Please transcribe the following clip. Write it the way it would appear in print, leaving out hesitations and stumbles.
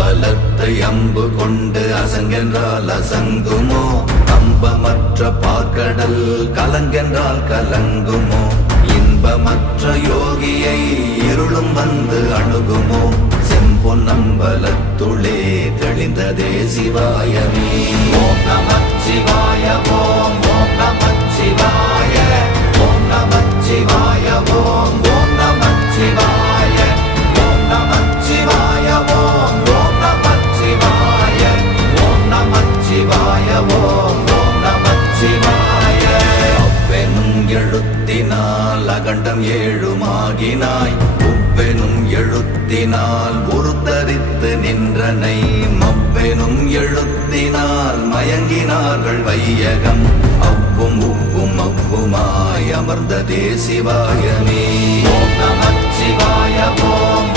பலத்தை அம்பு கொண்டு அசங்கென்றால் அசங்குமோ? கம்பமற்ற பார்க்கடல் கலங்கென்றால் கலங்குமோ? இன்பமற்ற யோகியை இருளும் வந்து அணுகுமோ? செம்பொன்னம்பலத்துளே தெளிந்ததே சிவாயமே. ஓம் நமச்சிவாய ஓம் ஓம் நமச்சிவாய ஓம் நமச்சிவாய ஓம் ஓம் நமச்சிவாய ஓம் நமச்சிவாய ஓம் ஓம் நமச்சிவாய ஓம் நமச்சிவாய ஓம் ஓம் நமச்சிவாய. அவ்வெனும் எழுத்தினால் அகண்டம் ஏழுமாகினாய், உவ்வெனும் எழுத்தினால் உருத்தரித்து நின்றனை, மவ்வெனும் எழுத்தினால் மயங்கினார்கள் வையகம். அவ்வும் உவ்வும் அவ்வுமாய் அமர்ந்ததே சிவாயமே. ஓம் நமச்சிவாய ஓம்